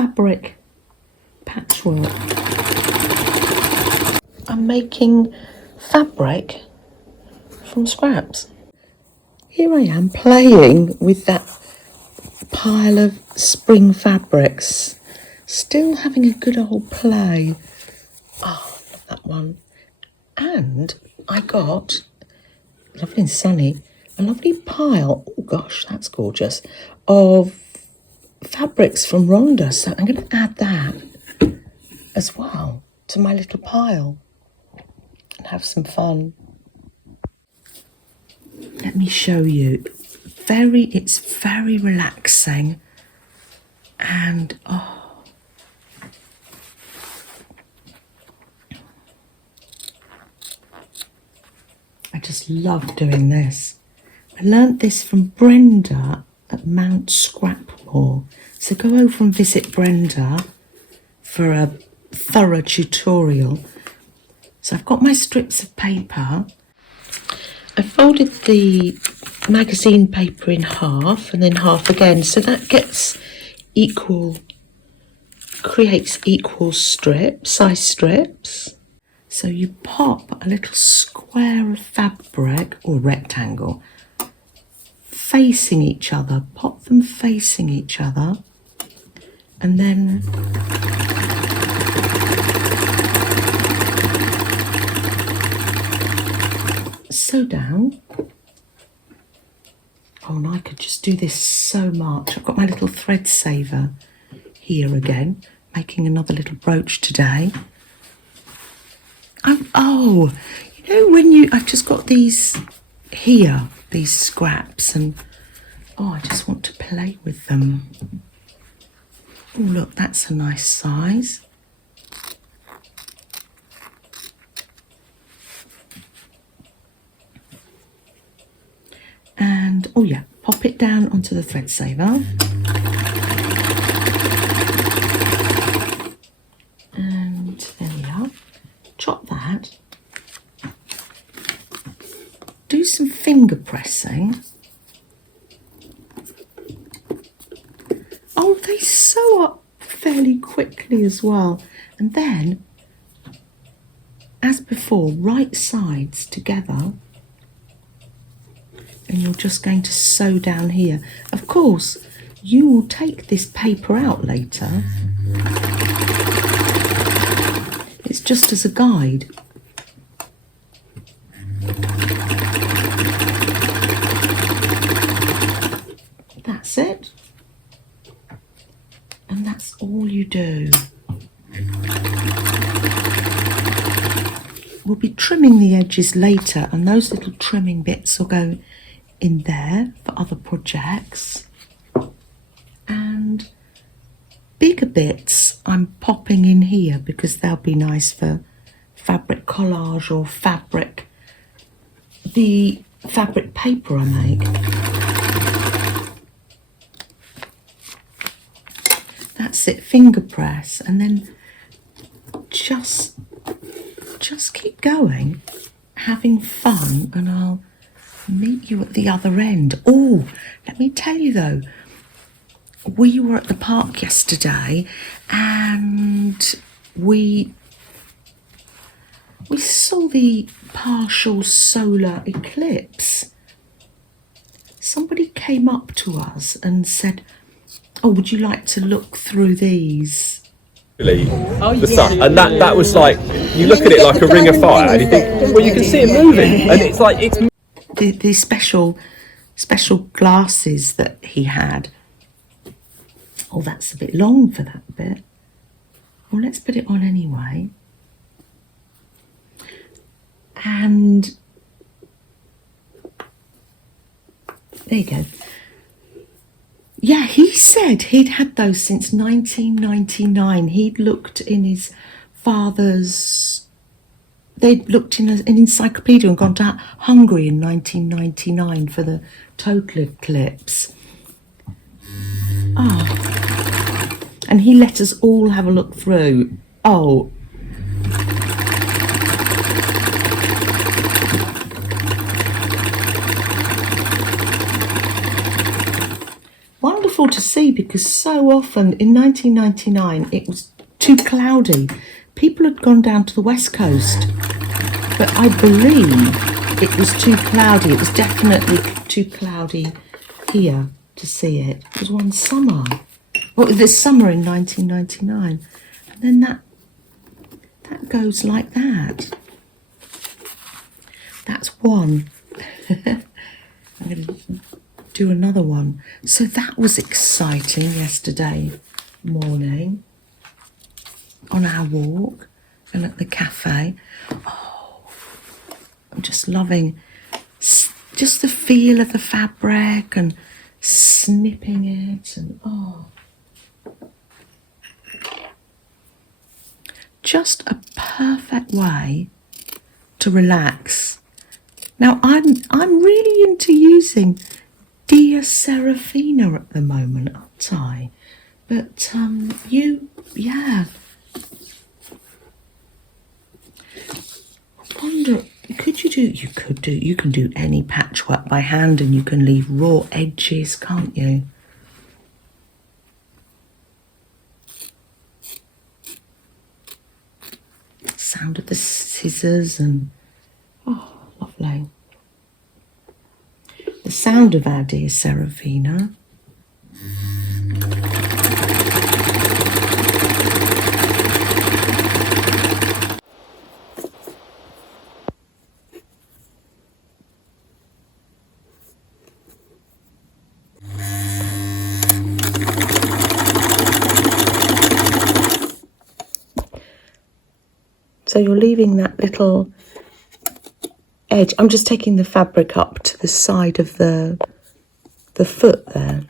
fabric patchwork. I'm making fabric from scraps. Here I am playing with that pile of spring fabrics, still having a good old play. Oh, love that one. And I got, lovely and sunny, a lovely pile, oh gosh, that's gorgeous, of fabrics from Rhonda. So I'm going to add that as well to my little pile and have some fun. Let me show you. It's very relaxing, and oh, I just love doing this. I learnt this from Brenda at Mount Scrapmore. So go over and visit Brenda for a thorough tutorial. So I've got my strips of paper. I folded the magazine paper in half and then half again, so that gets creates equal strips, size strips. So you pop a little square of fabric or rectangle facing each other, pop them facing each other, and then sew down. Oh, and I could just do this so much. I've got my little thread saver here again, making another little brooch today. Oh, you know, I've just got these here, these scraps, and oh, I just want to play with them. Oh, look, that's a nice size. And oh yeah, pop it down onto the thread saver. And there we are. Chop that. Do some finger pressing. Oh, they sew up fairly quickly as well. And then, as before, right sides together. And you're just going to sew down here. Of course, you will take this paper out later. It's just as a guide. That's it. And that's all you do. We'll be trimming the edges later, and those little trimming bits will go in there for other projects. And bigger bits I'm popping in here because they'll be nice for fabric collage or the fabric paper I make. That's it, finger press, and then just keep going, having fun, and I'll meet you at the other end. Oh, let me tell you though, we were at the park yesterday and we saw the partial solar eclipse. Somebody came up to us and said, oh, would you like to look through these? The sun, and that was like, you look at it like a ring of fire and you think, well, you can see it moving, and it's like it's the special glasses that he had. Oh, that's a bit long for that bit. Well, let's put it on anyway. And there you go. Yeah, he said he'd had those since 1999. He'd looked in his father's... They'd looked in an encyclopedia and gone to Hungary in 1999 for the total eclipse. Oh. And he let us all have a look through. Oh. beautiful to see because so often in 1999 it was too cloudy. People had gone down to the west coast, but I believe it was too cloudy. It was definitely too cloudy here to see it. It was one summer. Well, this summer in 1999. And then that goes like that. That's one. I'm going to do another one. So that was exciting yesterday morning on our walk and at the cafe. Oh, I'm just loving just the feel of the fabric and snipping it and just a perfect way to relax. Now I'm really into using Dia Serafina at the moment, aren't I? But yeah. I wonder, you can do any patchwork by hand and you can leave raw edges, can't you? Sound of the scissors and lovely. The sound of our dear Serafina. So you're leaving that little edge. I'm just taking the fabric up to the side of the foot there.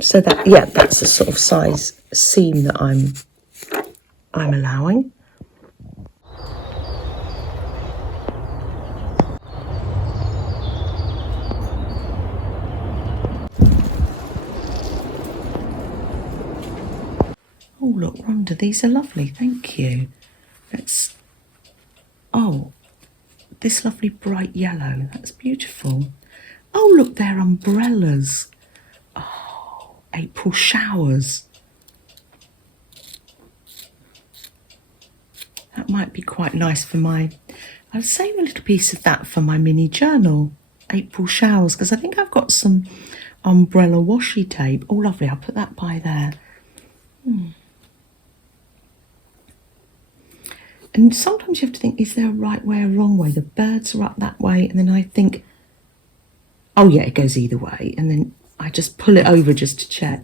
So that, yeah, that's the sort of size seam that I'm allowing. Oh, look, Rhonda, these are lovely. Thank you. This lovely bright yellow. That's beautiful. Oh, look, they're umbrellas. Oh, April showers. That might be quite nice for I'll save a little piece of that for my mini journal. April showers, because I think I've got some umbrella washi tape. Oh, lovely. I'll put that by there. And sometimes you have to think, is there a right way or wrong way? The birds are up that way, and then I think, oh yeah, it goes either way. And then I just pull it over just to check.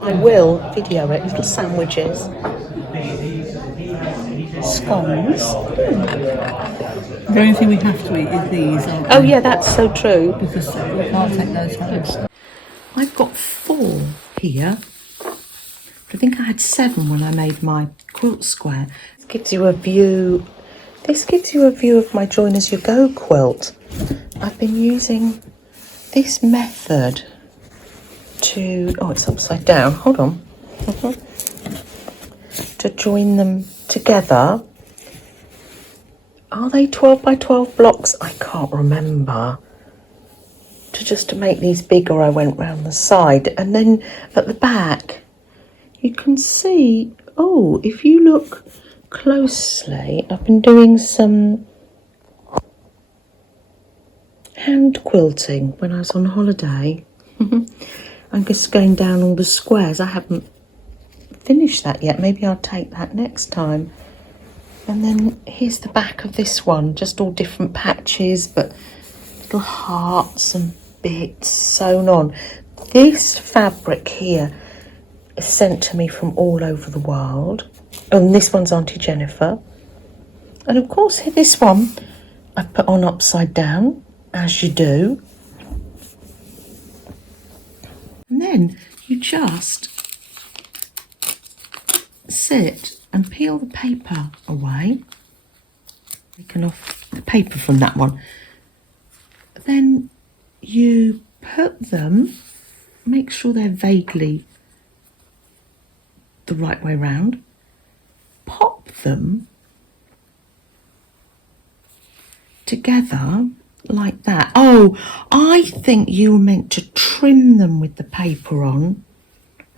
I will video it, little sandwiches. Scones. The only thing we have to eat is these, aren't we? Oh yeah, that's so true. Because we can't take those home. I've got 4 here. I think I had 7 when I made my quilt square. This gives you a view of my join as you go quilt. I've been using this method to, it's upside down, hold on, to join them together. Are they 12 by 12 blocks? I can't remember. To make these bigger, I went round the side, and then at the back you can see, if you look closely, I've been doing some hand quilting when I was on holiday. I'm just going down all the squares. I haven't finished that yet. Maybe I'll take that next time. And then here's the back of this one, just all different patches, but little hearts and bits sewn on. This fabric here is sent to me from all over the world. And this one's Auntie Jennifer. And of course, this one I've put on upside down, as you do. And then you just sit and peel the paper away. Taking off the paper from that one. Then you put them, make sure they're vaguely the right way round, pop them together like that. Oh, I think you were meant to trim them with the paper on,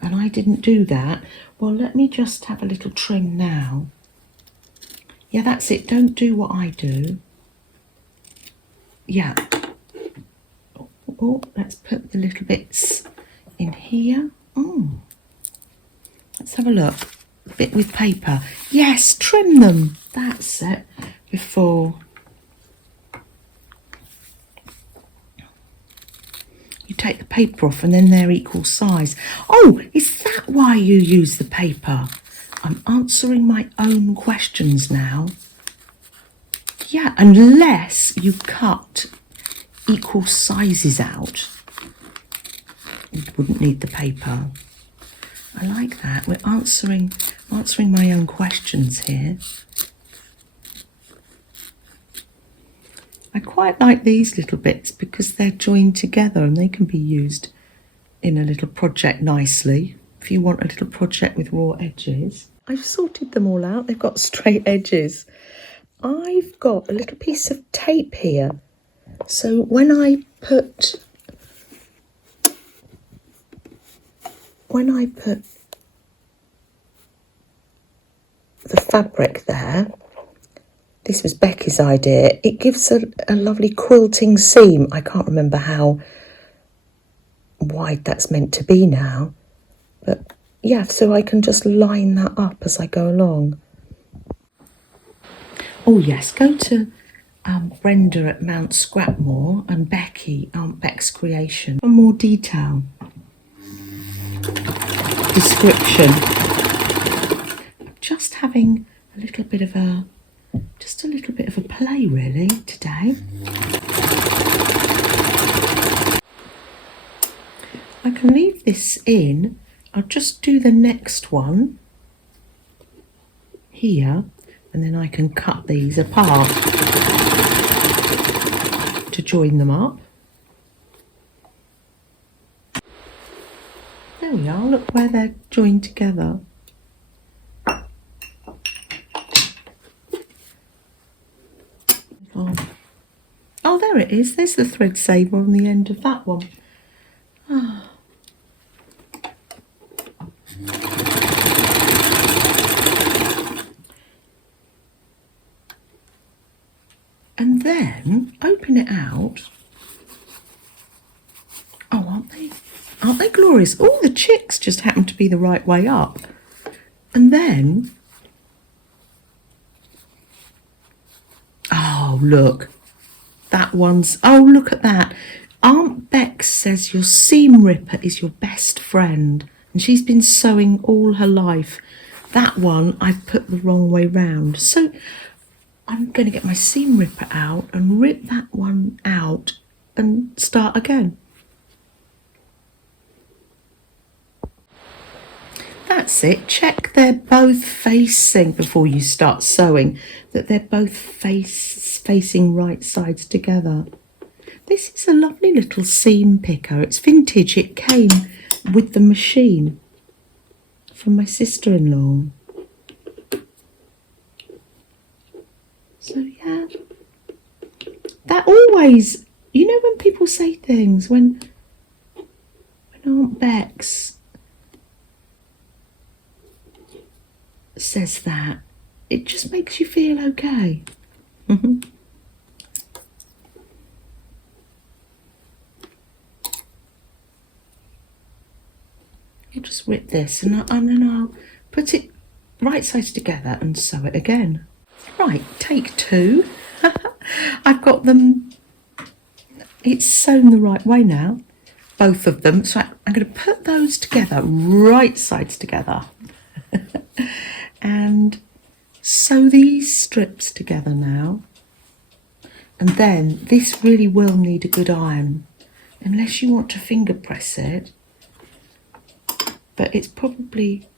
and I didn't do that. Well, let me just have a little trim now. Yeah, that's it. Don't do what I do. Yeah. Oh, let's put the little bits in here. Oh, let's have a look. A bit with paper. Yes, trim them. That's it. Before you take the paper off, and then they're equal size. Oh, is that why you use the paper? I'm answering my own questions now. Yeah, unless you cut equal sizes out, you wouldn't need the paper. I like that. We're answering my own questions here. I quite like these little bits because they're joined together and they can be used in a little project nicely. If you want a little project with raw edges. I've sorted them all out. They've got straight edges. I've got a little piece of tape here. So when I put the fabric there, this was Becky's idea, it gives a lovely quilting seam. I can't remember how wide that's meant to be now, but yeah, so I can just line that up as I go along. Oh yes, go to Brenda at Mount Scrapmore and Becky, Aunt Beck's Creation, for more detail. Description. I'm just having a little bit of a play really today. I can leave this in. I'll just do the next one here, and then I can cut these apart to join them up. There we are, look where they're joined together. Oh, there it is. There's the thread saver on the end of that one. Oh. And then open it out. Oh, aren't they glorious? All the chicks just happen to be the right way up. And then, oh look, that one's, oh look at that. Aunt Bex says your seam ripper is your best friend, and she's been sewing all her life. That one I've put the wrong way round. So I'm going to get my seam ripper out and rip that one out and start again. That's it. Check they're both facing, before you start sewing, that they're both facing right sides together. This is a lovely little seam picker. It's vintage. It came with the machine from my sister-in-law. So yeah, that always, you know, when people say things, when Aunt Bex says that, it just makes you feel okay. You just rip this and then I'll put it right sides together and sew it again. Right, take two. I've got them, it's sewn the right way now, both of them. So I'm going to put those together, right sides together. And sew these strips together now. And then this really will need a good iron, unless you want to finger press it. But it's probably,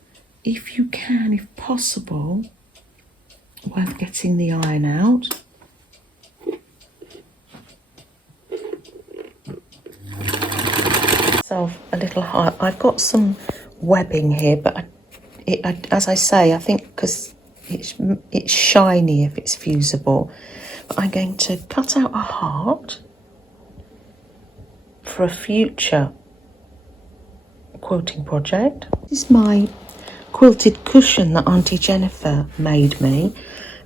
if you can, if possible, worth getting the iron out. So a little hard. I've got some webbing here, but as I say, I think because it's shiny if it's fusible. But I'm going to cut out a heart for a future quilting project. This is my quilted cushion that Auntie Jennifer made me,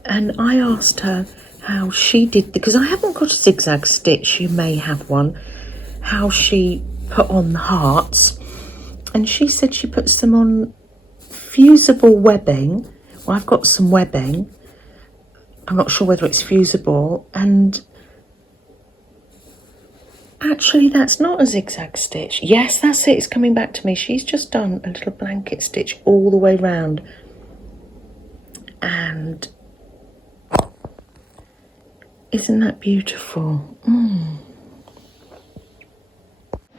and I asked her how she did, because I haven't got a zigzag stitch, you may have one, how she put on the hearts, and she said she puts them on fusible webbing. Well, I've got some webbing, I'm not sure whether it's fusible, and actually that's not a zigzag stitch. Yes, that's it, it's coming back to me. She's just done a little blanket stitch all the way round, and isn't that beautiful?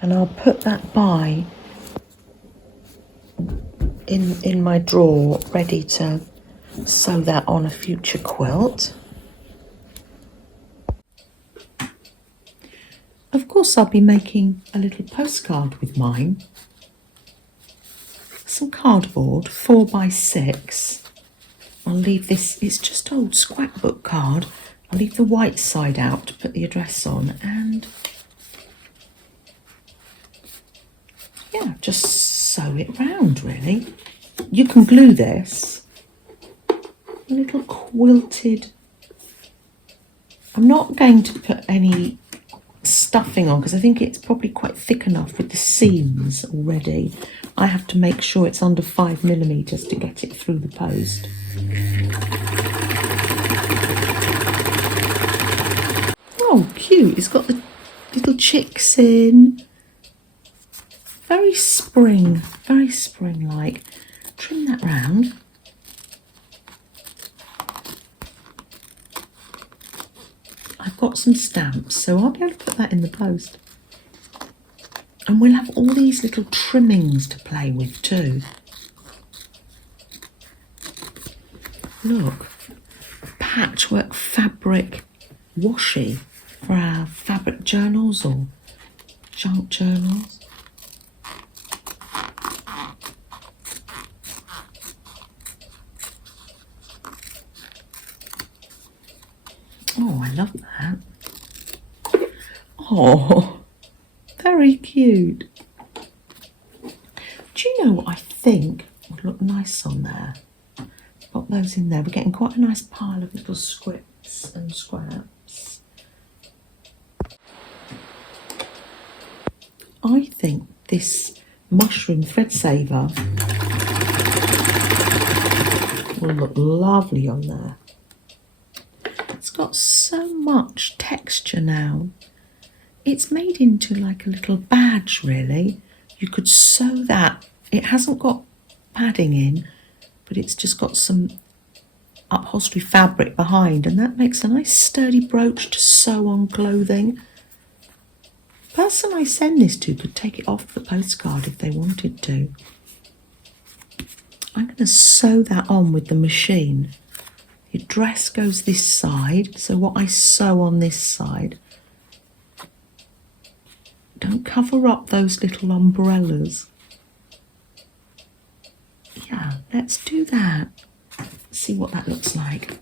And I'll put that by in my drawer, ready to sew that on a future quilt. Of course, I'll be making a little postcard with mine. Some cardboard, 4x6. I'll leave this, it's just old scrapbook card. I'll leave the white side out to put the address on, and yeah, just sew it round really. You can glue this. A little quilted. I'm not going to put any stuffing on because I think it's probably quite thick enough with the seams already. I have to make sure it's under 5mm to get it through the post. Oh, cute. It's got the little chicks in. Very spring-like. Trim that round. I've got some stamps, so I'll be able to put that in the post. And we'll have all these little trimmings to play with too. Look, patchwork fabric washi for our fabric journals or junk journals. Oh, I love that. Oh, very cute. Do you know what I think would look nice on there? Pop those in there. We're getting quite a nice pile of little scripts and scraps. I think this mushroom thread saver will look lovely on there. It's got so much texture now. It's made into like a little badge really. You could sew that. It hasn't got padding in, but it's just got some upholstery fabric behind, and that makes a nice sturdy brooch to sew on clothing. The person I send this to could take it off the postcard if they wanted to. I'm going to sew that on with the machine. Your dress goes this side, so what I sew on this side. Don't cover up those little umbrellas. Yeah, let's do that. See what that looks like.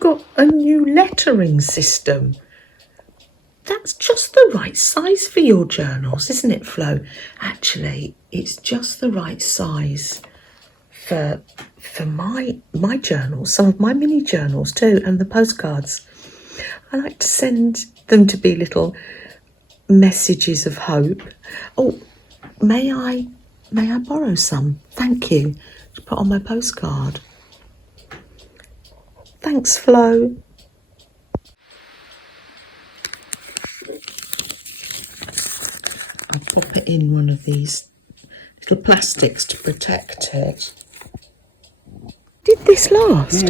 Got a new lettering system. That's just the right size for your journals, isn't it, Flo? Actually, it's just the right size for my journals, some of my mini journals too, and the postcards. I like to send them to be little messages of hope. Oh, may I borrow some? Thank you. To put on my postcard. Thanks, Flo. I'll pop it in one of these little plastics to protect it. Did this last?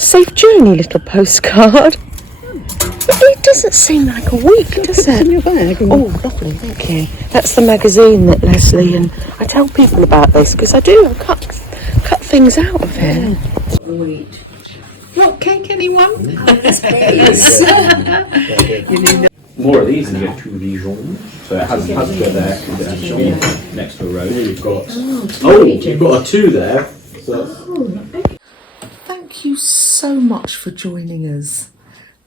Safe journey, little postcard. It It doesn't seem like a week, does it? In your bag. Oh, lovely, thank you. That's the magazine that Leslie and I tell people about this because I do cut things out of it. What cake, anyone? More of these and you get two of these on. So it has got there next to a row. Here you've got you've got a 2 there. So Thank you so much for joining us.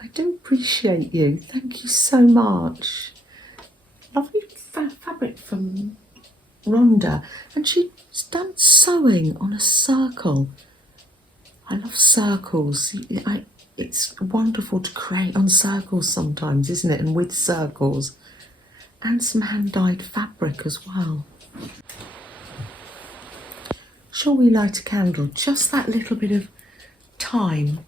I do appreciate you. Thank you so much. Lovely fabric from Rhonda, and she's done sewing on a circle. I love circles. It's wonderful to create on circles sometimes, isn't it? And with circles. And some hand-dyed fabric as well. Shall we light a candle? Just that little bit of time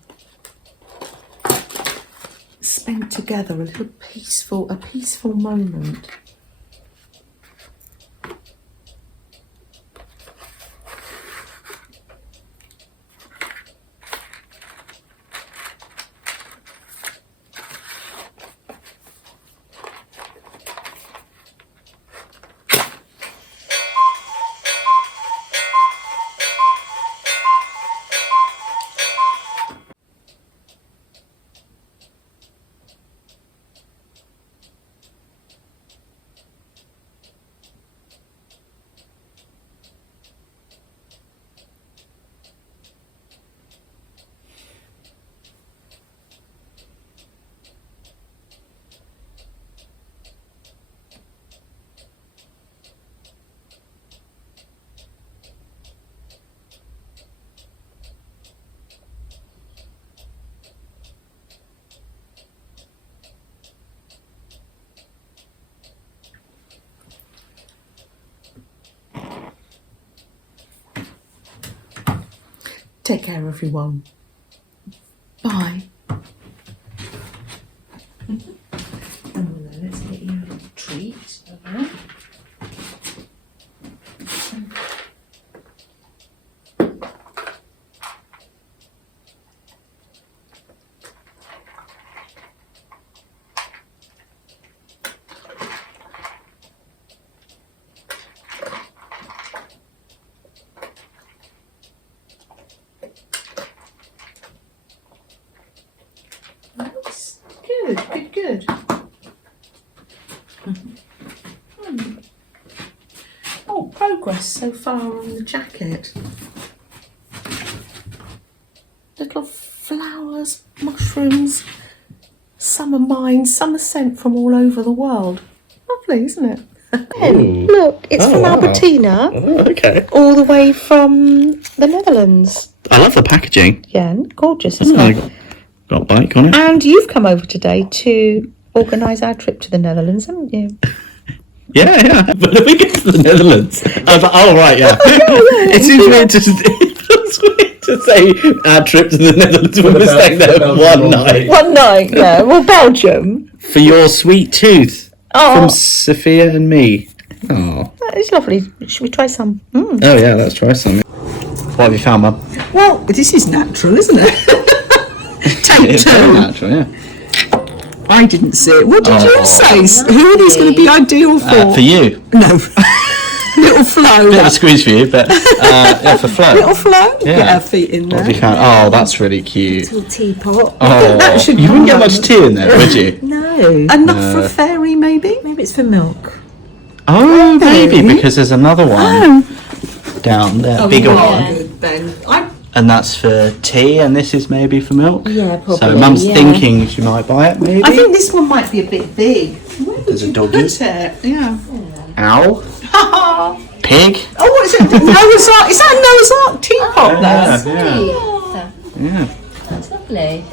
spent together, a peaceful moment. Take care, everyone. Bye. Let's get you a little treat. Nice. Good. Oh, progress so far on the jacket. Little flowers, mushrooms, summer mines, summer scent from all over the world. Lovely, isn't it? Look, it's from Albertina. Oh, okay. All the way from the Netherlands. I love the packaging. Yeah, gorgeous, isn't it? Got a bike on it. And you've come over today to organise our trip to the Netherlands, haven't you? Yeah. But if we get to the Netherlands, I was like, oh, right, yeah. It seems weird to say our trip to the Netherlands when we're staying there one night. One night, yeah. Well, Belgium. For your sweet tooth. Oh. From Sophia and me. Oh. That is lovely. Should we try some? Oh, yeah, let's try some. What have you found, Mum? Well, this is natural, isn't it? Take It's very two. natural, yeah. I didn't see it. What did you say? Who are these going to be ideal for? For you. No. Little Flo. Bit of a squeeze for you, but yeah, for Flo. Little Flo. Yeah. Get her feet in What there. have you found? Oh, that's really cute. Little teapot. Oh, that should you wouldn't get come. much tea in there, would you? No. Enough for a fairy, maybe? Maybe it's for milk. Oh, maybe, Maybe. because there's another one down there, bigger one. Good, Ben. And that's for tea, and this is maybe for milk. Yeah, probably. So Mum's yeah. thinking she might buy it, maybe. I think this one might be a bit big. Where There's a would you doggy. put it? Yeah. Owl, Oh, pig. what is it? Noah's Ark. Is that a Noah's Ark teapot there? Yeah. That's lovely.